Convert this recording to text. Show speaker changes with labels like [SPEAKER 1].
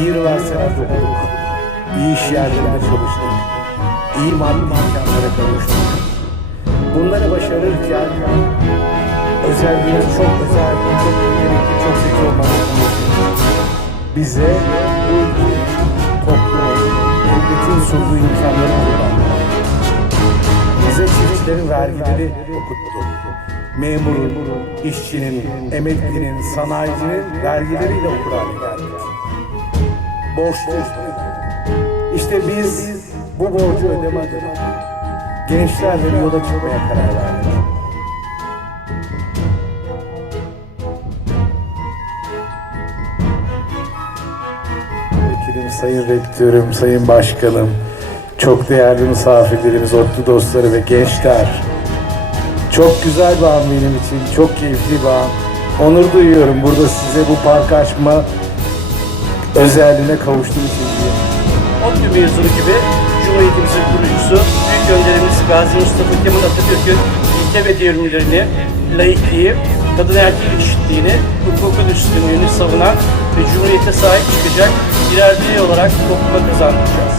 [SPEAKER 1] iyi üniversitelerde okuduk. İyi iş yerlerinde çalıştık. İyi maddi imkanlara kavuştuk. Bunları başarırken özelliğin çok özel, çok yetenekli, çok zeki olmamız. Bize bu ülkenin, toplumun, devletin sunduğu imkanları kullanmak. Bize çiftçilerin vergileri okuttu. Memurun, işçinin, emeklinin, sanayicinin vergileriyle okur hale geldik. Borçluyuz. İşte biz bu borcu ödemedik. Gençlerle yola çıkmaya karar verdik. Sayın rektörüm, sayın başkanım, çok değerli misafirlerimiz, otlu dostları ve gençler. Çok güzel bir an benim için, çok keyifli bir an. Onur duyuyorum burada size bu park açma özelliğine kavuştuğum için diye.
[SPEAKER 2] ODTÜ mezunu gibi Cumhuriyetimizin kurucusu, büyük önderimiz Gazi Mustafa Kemal Atatürk'ün ilke ve devrimlerini, laikliği, kadın erkek eşitliğini, hukukun üstünlüğünü savunan ve Cumhuriyete sahip çıkacak birer birey olarak topluma kazandıracağız.